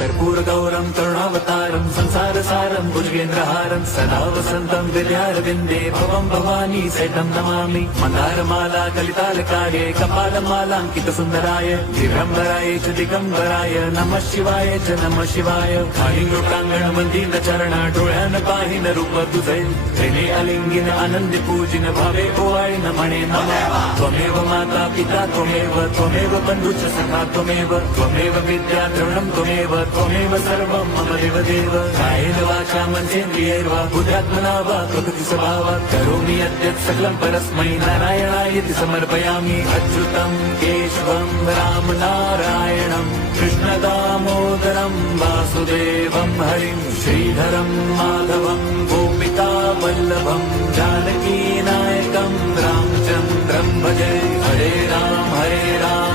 कर्पूर गौरम करुणावतारम संसार सारम भुजगेंद्रहारम सदा वसंतम विद्यारविंदे भवम भवानी सैतम नमामि मंदारमाला कलितालकाये कपालमालांकित सुंदराय दिगंबराय च दिगंबराय नमः शिवाय च नमः शिवाय कालिंग प्रांगण मंदिर चरण डोळ्यान पाहिन रूप तुझे प्रेमे अलिंगिन आनंदी पूजिन भावे ओवाळीन म्हणे नमः त्वमेव माता पिता त्वमेव बंधुच सखा त्वमेव विद्या द्रवणं त्वमेव सर्वं मम देवदेव कायेन वाचा मनसेन्द्रियैर्वा बुद्ध्यात्मना वा प्रकृति स्वभावात् करोमि यद्यत् सकलं परस्मै नारायणायति समर्पयामि अच्युतं केशवं राम नारायणं कृष्णदामोदरं वासुदेवं हरिं श्रीधरं माधवं गोपिका वल्लभं जानकी नायकं रामचन्द्रं भजे हरे राम